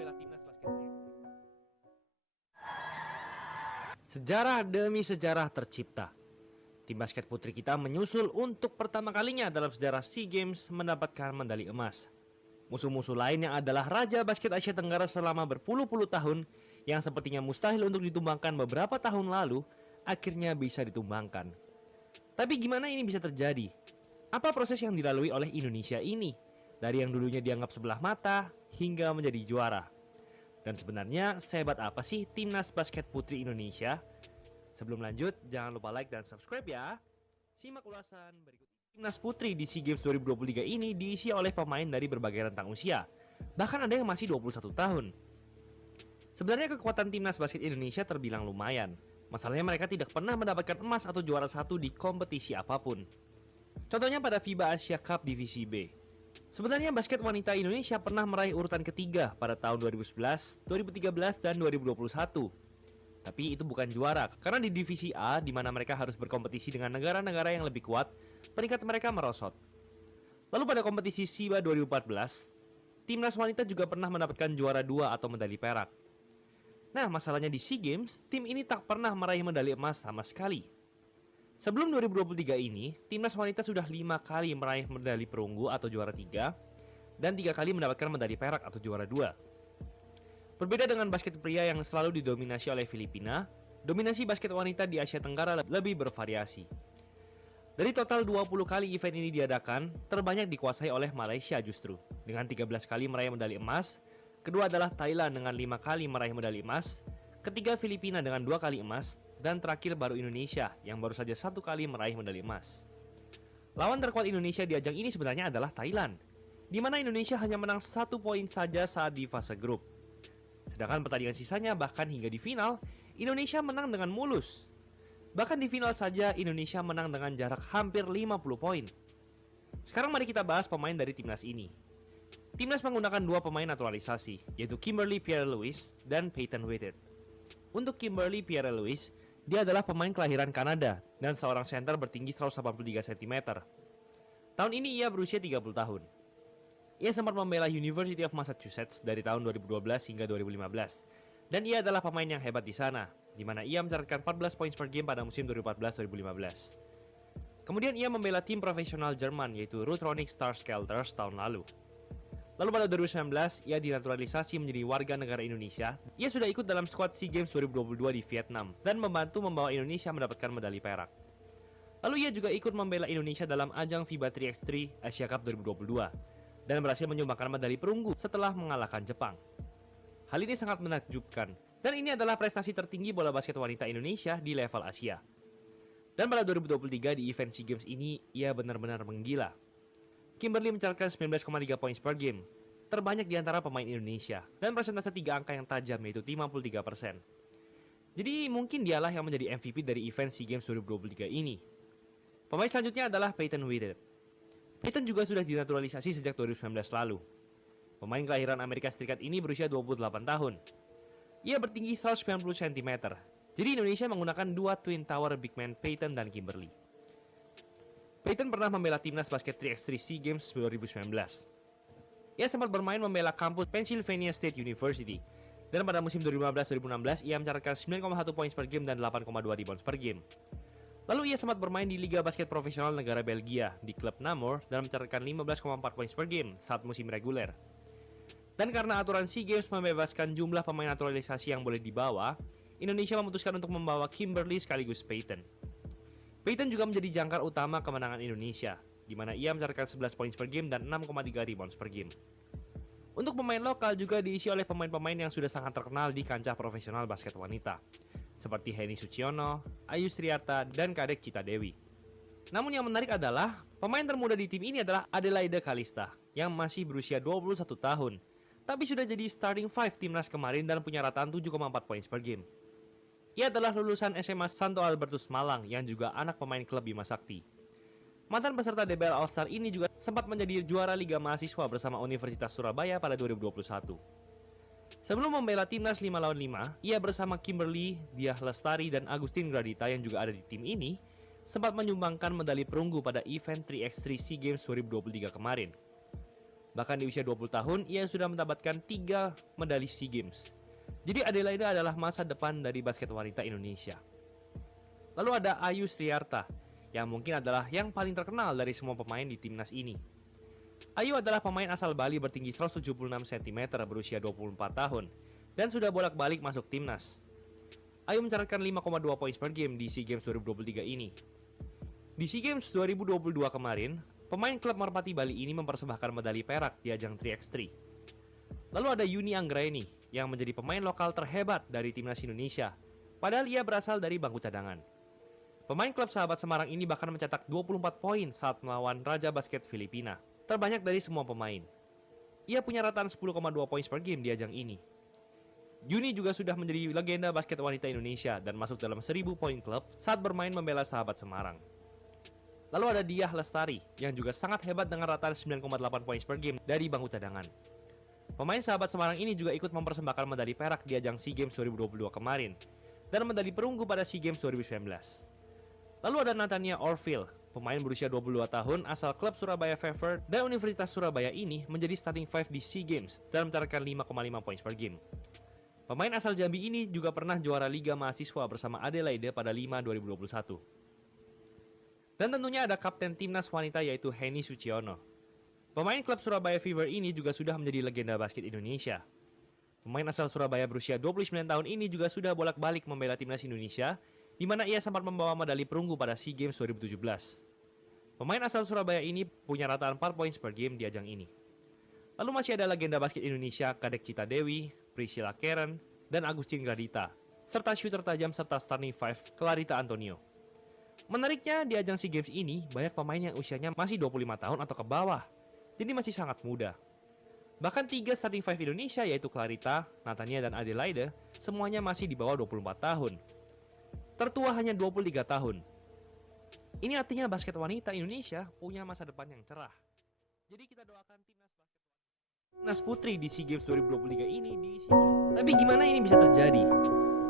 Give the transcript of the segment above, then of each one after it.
membela timnas basket Sejarah demi sejarah tercipta. Tim basket putri kita menyusul untuk pertama kalinya dalam sejarah SEA Games mendapatkan medali emas. Musuh-musuh lainnya adalah Raja Basket Asia Tenggara selama berpuluh-puluh tahun yang sepertinya mustahil untuk ditumbangkan beberapa tahun lalu, akhirnya bisa ditumbangkan. Tapi gimana ini bisa terjadi? Apa proses yang dilalui oleh Indonesia ini? Dari yang dulunya dianggap sebelah mata hingga menjadi juara. Dan sebenarnya sehebat apa sih timnas basket putri Indonesia? Sebelum lanjut, jangan lupa like dan subscribe ya. Simak ulasan berikut. Timnas putri di SEA Games 2023 ini diisi oleh pemain dari berbagai rentang usia. Bahkan ada yang masih 21 tahun. Sebenarnya kekuatan timnas basket Indonesia terbilang lumayan. Masalahnya mereka tidak pernah mendapatkan emas atau juara satu di kompetisi apapun. Contohnya pada FIBA Asia Cup Divisi B. Sebenarnya basket wanita Indonesia pernah meraih urutan ketiga pada tahun 2011, 2013, dan 2021. Tapi itu bukan juara, karena di Divisi A, di mana mereka harus berkompetisi dengan negara-negara yang lebih kuat, peringkat mereka merosot. Lalu pada kompetisi FIBA 2014, timnas wanita juga pernah mendapatkan juara 2 atau medali perak. Nah, masalahnya di SEA Games, tim ini tak pernah meraih medali emas sama sekali. Sebelum 2023 ini, timnas wanita sudah 5 kali meraih medali perunggu atau juara 3 dan 3 kali mendapatkan medali perak atau juara 2. Berbeda dengan basket pria yang selalu didominasi oleh Filipina, dominasi basket wanita di Asia Tenggara lebih bervariasi. Dari total 20 kali event ini diadakan, terbanyak dikuasai oleh Malaysia justru, dengan 13 kali meraih medali emas. Kedua adalah Thailand dengan 5 kali meraih medali emas, ketiga Filipina dengan 2 kali emas, dan terakhir baru Indonesia yang baru saja 1 kali meraih medali emas. Lawan terkuat Indonesia di ajang ini sebenarnya adalah Thailand, di mana Indonesia hanya menang 1 poin saja saat di fase grup. Sedangkan pertandingan sisanya bahkan hingga di final, Indonesia menang dengan mulus. Bahkan di final saja Indonesia menang dengan jarak hampir 50 poin. Sekarang mari kita bahas pemain dari timnas ini. Timnas menggunakan 2 pemain naturalisasi, yaitu Kimberly Pierre-Louis dan Peyton Whitted. Untuk Kimberly Pierre-Louis, dia adalah pemain kelahiran Kanada dan seorang center bertinggi 183 cm. Tahun ini ia berusia 30 tahun. Ia sempat membela University of Massachusetts dari tahun 2012 hingga 2015. Dan ia adalah pemain yang hebat di sana, di mana ia mencatatkan 14 poin per game pada musim 2014-2015. Kemudian ia membela tim profesional Jerman yaitu Rutronic Starskelters tahun lalu. Lalu pada 2019, ia dinaturalisasi menjadi warga negara Indonesia. Ia sudah ikut dalam skuad SEA Games 2022 di Vietnam dan membantu membawa Indonesia mendapatkan medali perak. Lalu ia juga ikut membela Indonesia dalam ajang FIBA 3x3 Asia Cup 2022 dan berhasil menyumbangkan medali perunggu setelah mengalahkan Jepang. Hal ini sangat menakjubkan dan ini adalah prestasi tertinggi bola basket wanita Indonesia di level Asia. Dan pada 2023 di event SEA Games ini, ia benar-benar menggila. Kimberly mencatatkan 19,3 poin per game, terbanyak di antara pemain Indonesia, dan persentase 3 angka yang tajam yaitu 53%. Jadi mungkin dialah yang menjadi MVP dari event SEA Games 2023 ini. Pemain selanjutnya adalah Peyton Whitted. Peyton juga sudah dinaturalisasi sejak 2019 lalu. Pemain kelahiran Amerika Serikat ini berusia 28 tahun. Ia bertinggi 190 cm, jadi Indonesia menggunakan 2 Twin Tower Big Man Peyton dan Kimberly. Peyton pernah membela timnas basket 3x3 SEA Games 2019. Ia sempat bermain membela kampus Pennsylvania State University. Dan pada musim 2015-2016 ia mencatatkan 9,1 poin per game dan 8,2 rebounds per game. Lalu ia sempat bermain di Liga Basket Profesional Negara Belgia di klub Namur dan mencatatkan 15,4 poin per game saat musim reguler. Dan karena aturan SEA Games membebaskan jumlah pemain naturalisasi yang boleh dibawa, Indonesia memutuskan untuk membawa Kimberly sekaligus Peyton. Peyton juga menjadi jangkar utama kemenangan Indonesia, di mana ia mencatatkan 11 poin per game dan 6,3 rebounds per game. Untuk pemain lokal juga diisi oleh pemain-pemain yang sudah sangat terkenal di kancah profesional basket wanita, seperti Henny Suciono, Ayu Sriarta, dan Kadek Cita Dewi. Namun yang menarik adalah, pemain termuda di tim ini adalah Adelaide Kalista, yang masih berusia 21 tahun, tapi sudah jadi starting 5 timnas kemarin dan punya rataan 7,4 poin per game. Ia adalah lulusan SMA Santo Albertus Malang yang juga anak pemain klub Bima Sakti. Mantan peserta DBL All-Star ini juga sempat menjadi juara Liga Mahasiswa bersama Universitas Surabaya pada 2021. Sebelum membela timnas 5 lawan 5, ia bersama Kimberly, Diah Lestari, dan Agustin Gradita yang juga ada di tim ini, sempat menyumbangkan medali perunggu pada event 3x3 SEA Games 2023 kemarin. Bahkan di usia 20 tahun, ia sudah mendapatkan 3 medali SEA Games. Jadi Adelaida adalah masa depan dari basket wanita Indonesia. Lalu ada Ayu Sriarta, yang mungkin adalah yang paling terkenal dari semua pemain di timnas ini. Ayu adalah pemain asal Bali bertinggi 176 cm berusia 24 tahun, dan sudah bolak-balik masuk timnas. Ayu mencatatkan 5,2 poin per game di SEA Games 2023 ini. Di SEA Games 2022 kemarin, pemain klub Merpati Bali ini mempersembahkan medali perak di ajang 3x3. Lalu ada Yuni Anggraeni yang menjadi pemain lokal terhebat dari timnas Indonesia, padahal ia berasal dari bangku cadangan. Pemain klub Sahabat Semarang ini bahkan mencetak 24 poin saat melawan Raja Basket Filipina, terbanyak dari semua pemain. Ia punya rataan 10,2 poin per game di ajang ini. Yuni juga sudah menjadi legenda basket wanita Indonesia dan masuk dalam 1000 poin klub saat bermain membela Sahabat Semarang. Lalu ada Diah Lestari yang juga sangat hebat dengan rataan 9,8 poin per game dari bangku cadangan. Pemain Sahabat Semarang ini juga ikut mempersembahkan medali perak di ajang SEA Games 2022 kemarin dan medali perunggu pada SEA Games 2019. Lalu ada Nathania Orville, pemain berusia 22 tahun asal klub Surabaya Fever dan Universitas Surabaya ini menjadi starting 5 di SEA Games dan mencatatkan 5,5 poin per game. Pemain asal Jambi ini juga pernah juara Liga Mahasiswa bersama Adelaide pada 5 2021. Dan tentunya ada kapten timnas wanita yaitu Henny Suciono. Pemain klub Surabaya Fever ini juga sudah menjadi legenda basket Indonesia. Pemain asal Surabaya berusia 29 tahun ini juga sudah bolak-balik membela timnas Indonesia, di mana ia sempat membawa medali perunggu pada SEA Games 2017. Pemain asal Surabaya ini punya rataan 4 poin per game di ajang ini. Lalu masih ada legenda basket Indonesia Kadek Cita Dewi, Priscilla Karen, dan Agustin Gradita, serta shooter tajam serta starting 5 Clarita Antonio. Menariknya di ajang SEA Games ini banyak pemain yang usianya masih 25 tahun atau ke bawah, jadi masih sangat muda. Bahkan 3 starting 5 Indonesia yaitu Clarita, Nathania, dan Adelaide semuanya masih di bawah 24 tahun. Tertua hanya 23 tahun. Ini artinya basket wanita Indonesia punya masa depan yang cerah. Jadi kita doakan timnas putri di SEA Games 2023 ini diisi oleh... Tapi gimana ini bisa terjadi?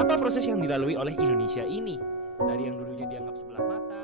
Apa proses yang dilalui oleh Indonesia ini? Dari yang dulunya dianggap sebelah mata,